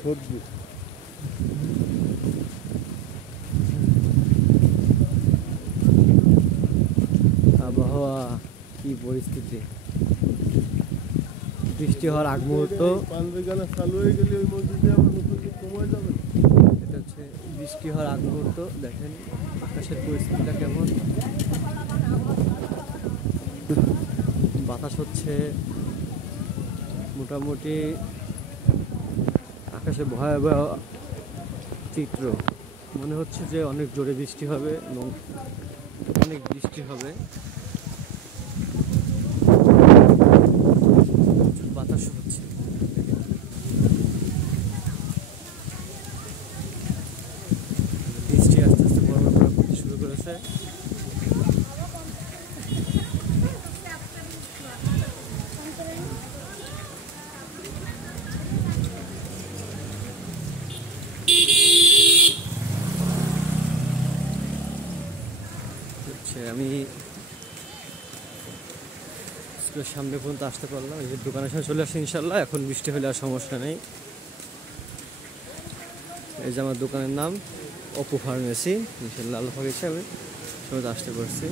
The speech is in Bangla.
সবজি আবহাওয়া কি পরিস্থিতি, বৃষ্টি হওয়ার আগ মুহূর্ত। চালু হয়ে গেলে ওই মসজিদে আমার কমে যাবে। এটা হচ্ছে বৃষ্টি হওয়ার আগ মুহূর্ত। দেখেন আকাশের পরিস্থিতিটা কেমন, বাতাস হচ্ছে মোটামুটি, আকাশে ভয়াবহ চিত্র। মনে হচ্ছে যে অনেক জোরে বৃষ্টি হবে এবং অনেক বৃষ্টি হবে। বাতাস হচ্ছে, বৃষ্টি আস্তে আস্তে বড় বড় করতে শুরু করেছে। আমি স্কুলের সামনে পর্যন্ত আসতে পারলাম, এই যে দোকানের সামনে চলে আসছে। ইনশাল্লাহ এখন বৃষ্টি হলে আর সমস্যা নেই। এই যে আমার দোকানের নাম অপু ফার্মেসি। ইনশাল্লাহ আল্লাহ পাক ইচ্ছায় আমি সময় আসতে পারছি।